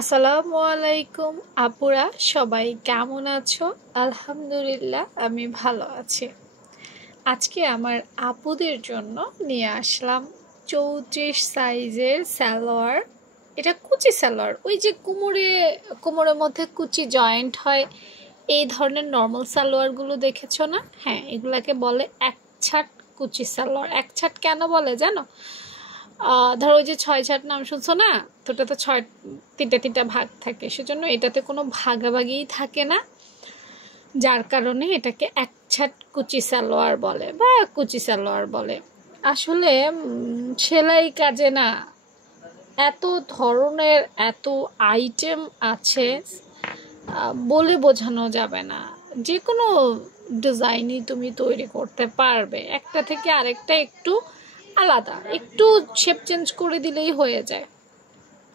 আসসালামু আলাইকুম আপুরা, সবাই কেমন আছো? আলহামদুলিল্লাহ আমি ভালো আছি। আজকে আমার আপুদের জন্য নিয়ে আসলাম 34 সাইজের সালোয়ার। এটা কুচি সালোয়ার, ওই যে কোমরের মধ্যে কুচি জয়েন্ট হয়, এই ধরনের নর্মাল সালোয়ারগুলো দেখেছো না? হ্যাঁ, এগুলাকে বলে এক ছাট কুচি সালোয়ার। এক ছাট কেন বলে জানো? ধরো ওই যে 6 ছাট নাম শুনছো না, তো ওটা তো তিনটা ভাগ থাকে, সেজন্য এটাতে কোনো ভাগাভাগিই থাকে না, যার কারণে এটাকে এক ছাট কুচি সালোয়ার বলে বা কুচি সালোয়ার বলে। আসলে সেলাই কাজে না এত ধরনের এত আইটেম আছে, বলে বোঝানো যাবে না। যে কোনো ডিজাইনই তুমি তৈরি করতে পারবে, একটা থেকে আরেকটা একটু আলাদা, একটু শেপ চেঞ্জ করে দিলেই হয়ে যায়।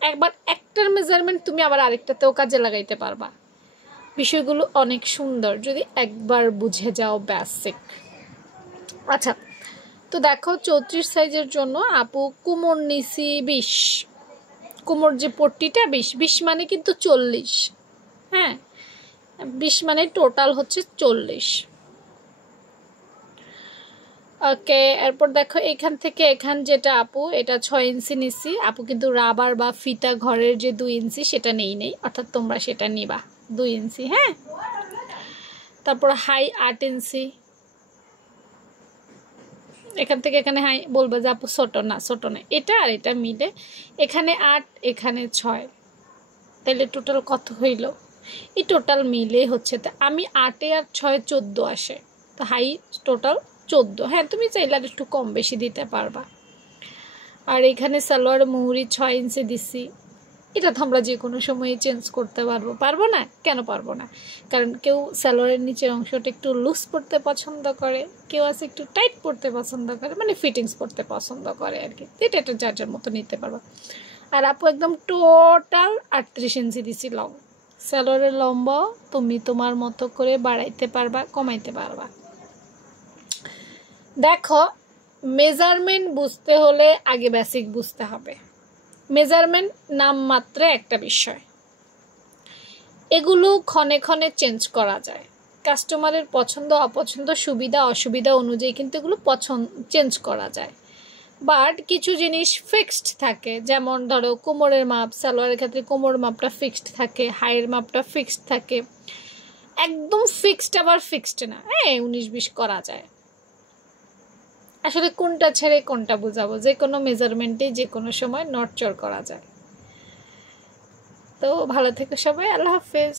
একবার একটার মেজারমেন্ট তুমি আবার আরেকটাতেও কাজে লাগাইতে পারবা। বিষয়গুলো অনেক সুন্দর যদি একবার বুঝে যাও বেসিক। আচ্ছা, তো দেখো 34 সাইজের জন্য আপু কোমর নিছি 20, কোমর যে পট্টিটা 20 মানে কিন্তু 40। হ্যাঁ, 20 মানে টোটাল হচ্ছে 40। ওকে, এরপর দেখো এখান থেকে এখান যেটা আপু, এটা 6 ইঞ্চি নিছি। আপু কিন্তু রাবার বা ফিতা ঘরের যে 2 ইঞ্চি সেটা নেই, অর্থাৎ তোমরা সেটা নিবা 2 ইঞ্চি। হ্যাঁ, তারপর হাই 8 ইঞ্চি। এখান থেকে এখানে হাই বলবে যে আপু ছোট না, এটা আর এটা মিলে এখানে 8 এখানে 6, তাহলে টোটাল কত হইল? এই টোটাল মিলে হচ্ছে, তা আমি 8 আর 6 14 আসে, তো হাই টোটাল 14। হ্যাঁ, তুমি চাইলে আর একটু কম বেশি দিতে পারবা। আর এখানে সালোয়ার মুহুরি 6 ইঞ্চি দিছি। এটা তো আমরা যে কোনো সময় চেঞ্জ করতে পারবো না? কেন পারবো না? কারণ কেউ সালোয়ারের নিচের অংশটা একটু লুজ পড়তে পছন্দ করে, কেউ আছে একটু টাইট পড়তে পছন্দ করে, মানে ফিটিংস পড়তে পছন্দ করে আর কি। এটা যার যার মতো নিতে পারবো। আর আপু একদম টোটাল 38 ইঞ্চি দিছি লং। সালোয়ারের লম্বা তুমি তোমার মতো করে বাড়াইতে পারবা, কমাইতে পারবা। দেখো, মেজারমেন্ট বুঝতে হলে আগে বেসিক বুঝতে হবে। মেজারমেন্ট নামমাত্র একটা বিষয়, এগুলো ক্ষণে ক্ষণে চেঞ্জ করা যায়। কাস্টমারের পছন্দ অপছন্দ, সুবিধা অসুবিধা অনুযায়ী কিন্তু এগুলো চেঞ্জ করা যায়। বাট কিছু জিনিস ফিক্সড থাকে, যেমন ধরো কোমরের মাপ, সালোয়ারের ক্ষেত্রে কোমর মাপটা ফিক্সড থাকে, হাইয়ের মাপটা ফিক্সড থাকে। একদম ফিক্সড আবার ফিক্সড না, 19-20 করা যায়। আসলে কোনটা ছেড়ে কোনটা বোঝাবো? যে কোনো মেজারমেন্টে যে কোনো সময় নড়চড় করা যায়। তো ভালো থেকো সবাই, আল্লাহ হাফেজ।